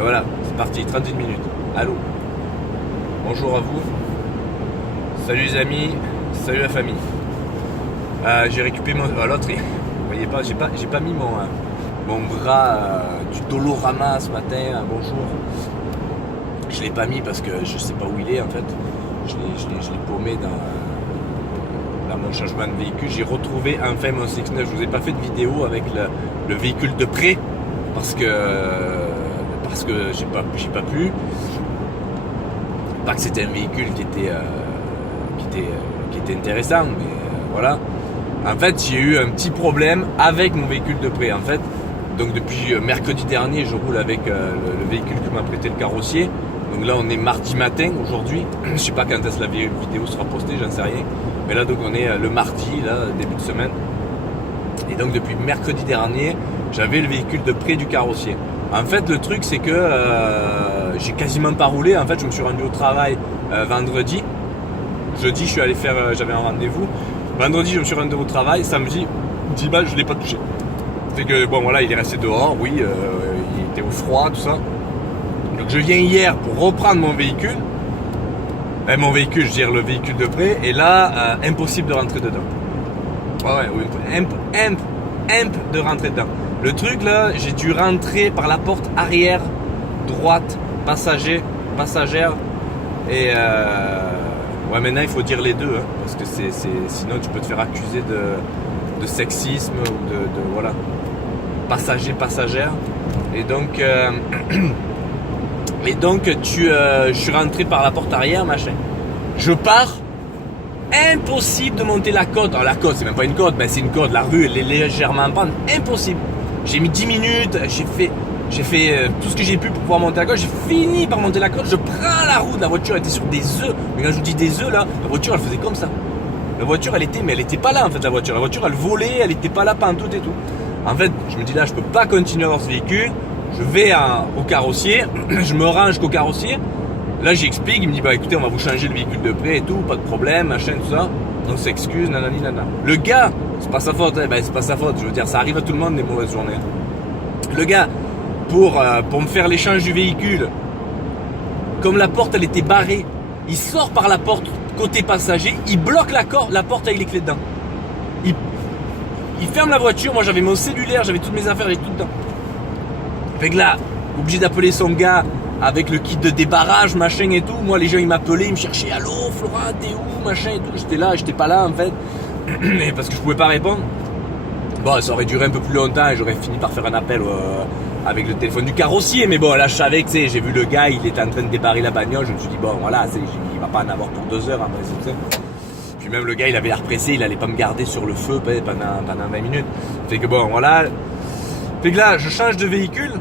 Et voilà, c'est parti, 31 minutes. Allô. Bonjour à vous. Salut les amis. Salut la famille. J'ai récupéré mon... l'autre, vous voyez pas, j'ai pas mis mon bras du Dolorama ce matin. Bonjour. Je l'ai pas mis parce que je sais pas où il est en fait. Je l'ai paumé dans mon changement de véhicule. J'ai retrouvé enfin mon CX-9. Je vous ai pas fait de vidéo avec le véhicule de près parce que j'ai pas pu. Pas que c'était un véhicule qui était intéressant, mais voilà. En fait, j'ai eu un petit problème avec mon véhicule de près. En fait, donc depuis mercredi dernier, je roule avec le véhicule que m'a prêté le carrossier. Donc là, on est mardi matin aujourd'hui. Je sais pas quand est-ce que la vidéo sera postée, j'en sais rien. Mais là, donc on est le mardi, là, début de semaine. Et donc depuis mercredi dernier, j'avais le véhicule de près du carrossier. En fait, le truc, c'est que j'ai quasiment pas roulé. En fait, je me suis rendu au travail vendredi. Jeudi, je suis allé faire, j'avais un rendez-vous. Vendredi, je me suis rendu au travail. Samedi, dimanche, je l'ai pas touché. C'est que bon, voilà, il est resté dehors. Oui, il était au froid, tout ça. Donc, je viens hier pour reprendre mon véhicule. Mon véhicule, je veux dire le véhicule de près. Et là, impossible de rentrer dedans. Imp de rentrer dedans. Le truc là, j'ai dû rentrer par la porte arrière, droite, passagère. Et maintenant il faut dire les deux, hein, parce que sinon tu peux te faire accuser de sexisme ou de voilà, passagère. Et donc, je suis rentré par la porte arrière, machin. Je pars. Impossible de monter la côte. Alors la côte, c'est même pas une côte, c'est une côte. La rue, elle est légèrement en pente. Impossible. J'ai mis 10 minutes. J'ai fait tout ce que j'ai pu pour pouvoir monter la côte. J'ai fini par monter la côte. Je prends la route. La voiture était sur des œufs. Mais quand je vous dis des œufs là, la voiture elle faisait comme ça. La voiture elle était pas là en fait. La voiture elle volait. Elle était pas là pantoute et tout. En fait, je me dis là, je peux pas continuer dans ce véhicule. Je vais au carrossier. Je me range jusqu'au carrossier. Là j'explique, il me dit bah écoutez on va vous changer le véhicule de près et tout, pas de problème, machin, tout ça. On s'excuse, nanani nana. Le gars, c'est pas sa faute, c'est pas sa faute, je veux dire, ça arrive à tout le monde des mauvaises journées. Le gars, pour me faire l'échange du véhicule, comme la porte elle était barrée, il sort par la porte côté passager, il bloque la porte avec les clés dedans. Il ferme la voiture, moi j'avais mon cellulaire, j'avais toutes mes affaires, j'avais tout dedans. Fait que là, obligé d'appeler son gars avec le kit de débarrage, machin et tout. Moi, les gens, ils m'appelaient, ils me cherchaient. Allô, Florent, t'es où, machin et tout. J'étais là, j'étais pas là, en fait. Parce que je pouvais pas répondre. Bon, ça aurait duré un peu plus longtemps et j'aurais fini par faire un appel avec le téléphone du carrossier. Mais bon, là, je savais que, tu sais, j'ai vu le gars, il était en train de débarrer la bagnole. Je me suis dit, bon, voilà, il va pas en avoir pour 2 heures, après, c'est ça. Puis même le gars, il avait l'air pressé, il allait pas me garder sur le feu pendant 20 minutes. Fait que bon, voilà. Fait que là, je change de véhicule.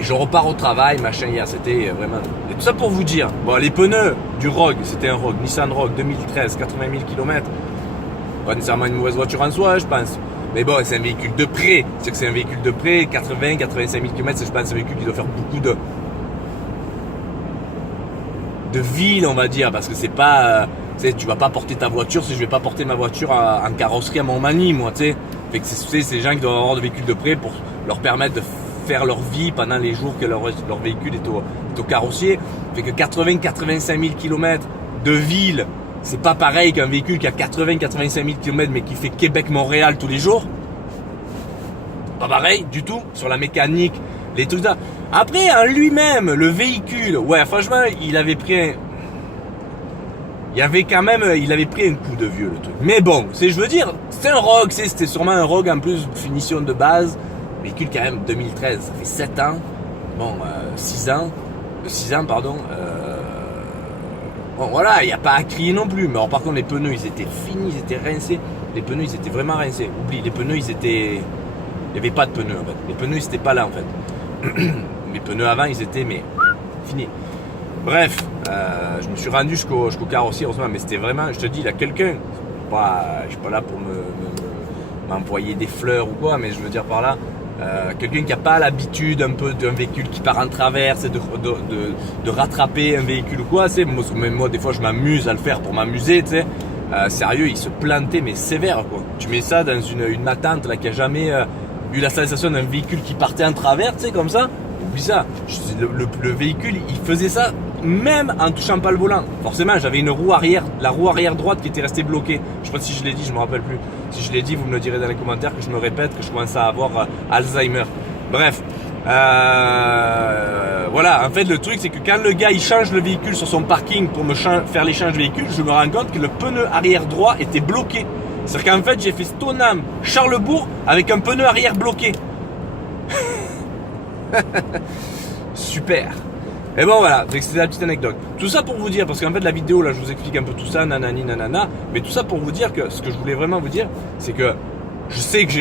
Et je repars au travail, machin, hier, c'était vraiment... Et tout ça pour vous dire, bon, les pneus du Rogue, c'était un Rogue, Nissan Rogue 2013, 80 000 km. Pas nécessairement une mauvaise voiture en soi, je pense. Mais bon, c'est un véhicule de près. C'est que c'est un véhicule de près, 80, 85 000 km, je pense, un véhicule qui doit faire beaucoup de ville, on va dire, parce que c'est pas... tu vas pas porter ta voiture si je vais pas porter ma voiture en carrosserie à Montmagny, moi, tu sais. Fait que c'est ces gens qui doivent avoir des véhicules de près pour leur permettre de faire leur vie pendant les jours que leur véhicule est au carrossier. Fait que 80-85 000 km de ville, c'est pas pareil qu'un véhicule qui a 80-85 000 km mais qui fait Québec-Montréal tous les jours. Pas pareil du tout sur la mécanique, les trucs là. Après, en lui-même, le véhicule, ouais, franchement, il avait pris un coup de vieux, le truc. Mais bon, je veux dire, c'est un Rogue, c'était sûrement un Rogue en plus, finition de base. Véhicule quand même 2013, ça fait 7 ans. Bon, 6 ans, pardon. Bon voilà, il n'y a pas à crier non plus. Mais alors, par contre, les pneus, ils étaient finis, ils étaient rincés. Les pneus, ils étaient vraiment rincés. Oublie, les pneus, il n'y avait pas de pneus en fait. Les pneus, ils n'étaient pas là en fait. Les pneus avant, ils étaient, mais finis. Bref, je me suis rendu jusqu'au carrossier, heureusement. Mais c'était vraiment, je te dis, il y a quelqu'un. Je suis pas là pour m'envoyer des fleurs ou quoi, mais je veux dire par là. Quelqu'un qui n'a pas l'habitude un peu d'un véhicule qui part en traverse et de rattraper un véhicule ou quoi, c'est moi des fois je m'amuse à le faire pour m'amuser, tu sais. Sérieux, il se plantait mais sévère quoi. Tu mets ça dans une ma tante là qui a jamais eu la sensation d'un véhicule qui partait en travers, tu sais, comme ça. oublie ça. Le véhicule, il faisait ça même en touchant pas le volant. Forcément, j'avais une roue arrière, la roue arrière droite qui était restée bloquée. Je sais pas si je l'ai dit, je me rappelle plus. Si je l'ai dit, vous me le direz dans les commentaires que je me répète, que je commence à avoir Alzheimer. Bref. Voilà, en fait le truc c'est que quand le gars il change le véhicule sur son parking pour me faire l'échange de véhicule, je me rends compte que le pneu arrière droit était bloqué. C'est-à-dire qu'en fait j'ai fait Stoneham Charlesbourg avec un pneu arrière bloqué. Super. Et bon voilà, c'était la petite anecdote. Tout ça pour vous dire, parce qu'en fait la vidéo là je vous explique un peu tout ça, nanani nanana, mais tout ça pour vous dire que ce que je voulais vraiment vous dire, c'est que je sais que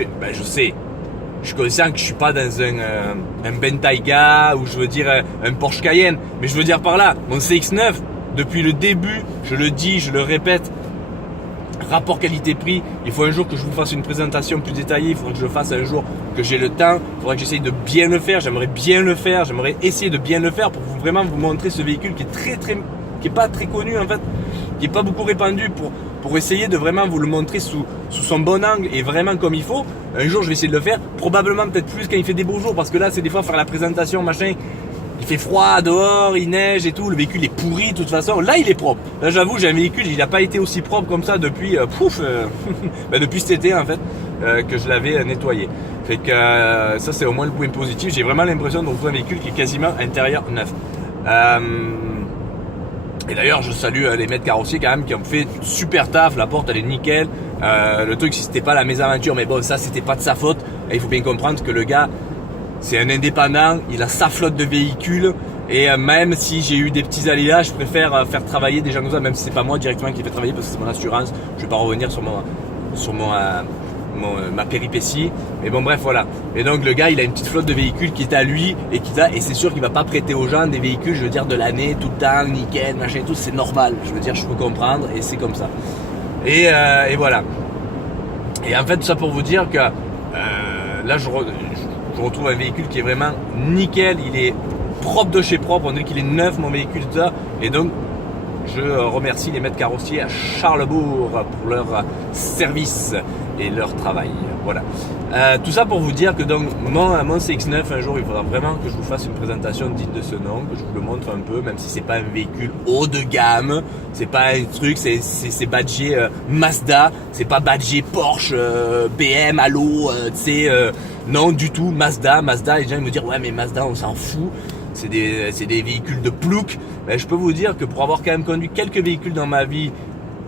je suis conscient que je suis pas dans un Bentayga ou je veux dire un Porsche Cayenne, mais je veux dire par là, mon CX-9, depuis le début, je le dis, je le répète, rapport qualité-prix, il faut un jour que je vous fasse une présentation plus détaillée, il faudra que je le fasse un jour que j'ai le temps, il faudra que j'essaye de bien le faire, j'aimerais bien le faire, j'aimerais essayer de bien le faire pour vraiment vous montrer ce véhicule qui est qui est pas très connu en fait, qui est pas beaucoup répandu pour essayer de vraiment vous le montrer sous son bon angle et vraiment comme il faut. Un jour je vais essayer de le faire, probablement peut-être plus quand il fait des beaux jours parce que là c'est des fois faire la présentation machin, il fait froid dehors, il neige et tout, le véhicule est pourri de toute façon. Là il est propre, là j'avoue j'ai un véhicule, il n'a pas été aussi propre comme ça depuis depuis cet été en fait que je l'avais nettoyé. Fait que ça c'est au moins le point positif, j'ai vraiment l'impression de retrouver un véhicule qui est quasiment intérieur neuf. Et d'ailleurs je salue les maîtres carrossiers quand même qui ont fait super taf, la porte elle est nickel. Le truc si c'était pas la mésaventure, mais bon ça c'était pas de sa faute. Et il faut bien comprendre que le gars c'est un indépendant, il a sa flotte de véhicules. Et même si j'ai eu des petits aléas, je préfère faire travailler des gens comme ça, même si c'est pas moi directement qui les fait travailler parce que c'est mon assurance. Je vais pas revenir sur ma péripétie, mais bon bref voilà. Et donc le gars il a une petite flotte de véhicules qui est à lui et c'est sûr qu'il va pas prêter aux gens des véhicules, je veux dire de l'année, tout le temps, nickel, machin et tout, c'est normal, je veux dire je peux comprendre et c'est comme ça. Et voilà. Et en fait tout ça pour vous dire que là je retrouve un véhicule qui est vraiment nickel, il est propre de chez propre, on dirait qu'il est neuf mon véhicule tout ça, et donc je remercie les maîtres carrossiers à Charlesbourg pour leur service et leur travail. Voilà. Tout ça pour vous dire que donc mon CX-9 un jour il faudra vraiment que je vous fasse une présentation digne de ce nom, que je vous le montre un peu, même si c'est pas un véhicule haut de gamme, c'est pas un truc, c'est badgé Mazda, c'est pas badgé Porsche, BM, Allo, non du tout, Mazda, les gens ils me disent ouais mais Mazda on s'en fout. C'est des véhicules de plouc. Mais je peux vous dire que pour avoir quand même conduit quelques véhicules dans ma vie,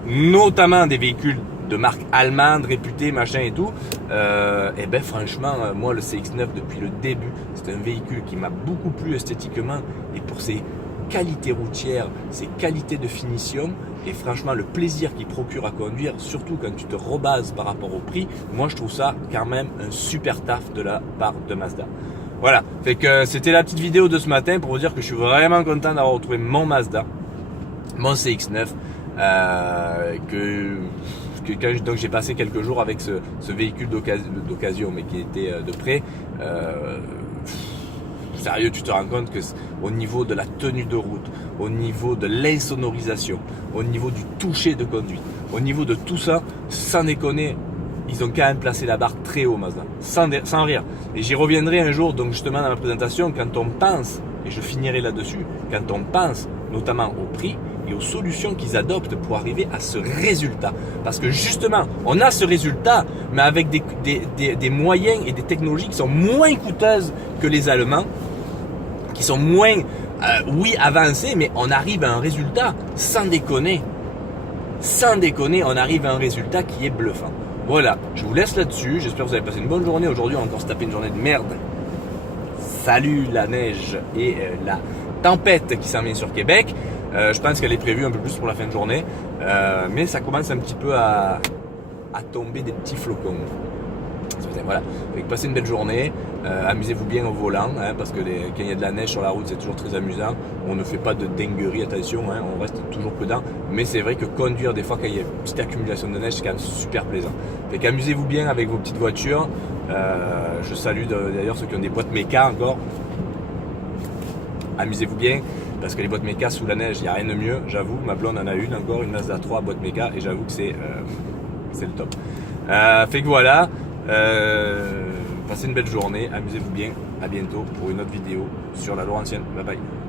notamment des véhicules de marque allemande, réputée, machin et tout, et ben franchement, moi le CX-9 depuis le début, c'est un véhicule qui m'a beaucoup plu esthétiquement et pour ses qualités routières, ses qualités de finition et franchement le plaisir qu'il procure à conduire, surtout quand tu te rebases par rapport au prix, moi je trouve ça quand même un super taf de la part de Mazda. Voilà, fait que c'était la petite vidéo de ce matin pour vous dire que je suis vraiment content d'avoir retrouvé mon Mazda, mon CX-9, donc j'ai passé quelques jours avec ce véhicule d'occasion, mais qui était de près. Sérieux, tu te rends compte que au niveau de la tenue de route, au niveau de l'insonorisation, au niveau du toucher de conduite, au niveau de tout ça, sans déconner, ils ont quand même placé la barre très haut Mazda, sans rire. Et j'y reviendrai un jour, donc justement dans ma présentation, quand on pense, et je finirai là-dessus, quand on pense notamment au prix et aux solutions qu'ils adoptent pour arriver à ce résultat. Parce que justement, on a ce résultat, mais avec des moyens et des technologies qui sont moins coûteuses que les Allemands, qui sont moins, oui, avancés, mais on arrive à un résultat sans déconner. Sans déconner, on arrive à un résultat qui est bluffant. Voilà, je vous laisse là-dessus. J'espère que vous avez passé une bonne journée. Aujourd'hui, on va encore se taper une journée de merde. Salut la neige et la tempête qui s'en vient sur Québec. Je pense qu'elle est prévue un peu plus pour la fin de journée. Mais ça commence un petit peu à tomber des petits flocons. Voilà, donc passez une belle journée, amusez-vous bien au volant, hein, parce que quand il y a de la neige sur la route c'est toujours très amusant, on ne fait pas de dinguerie, attention, hein, on reste toujours prudent, mais c'est vrai que conduire des fois quand il y a une petite accumulation de neige c'est quand même super plaisant. Fait qu'amusez-vous bien avec vos petites voitures, je salue d'ailleurs ceux qui ont des boîtes méca encore, amusez-vous bien, parce que les boîtes méca sous la neige il n'y a rien de mieux, j'avoue, ma blonde en a une encore, une Mazda 3 boîte méca, et j'avoue que c'est le top. Fait que voilà, passez une belle journée, amusez-vous bien. à bientôt pour une autre vidéo sur la Laurentienne. Bye bye.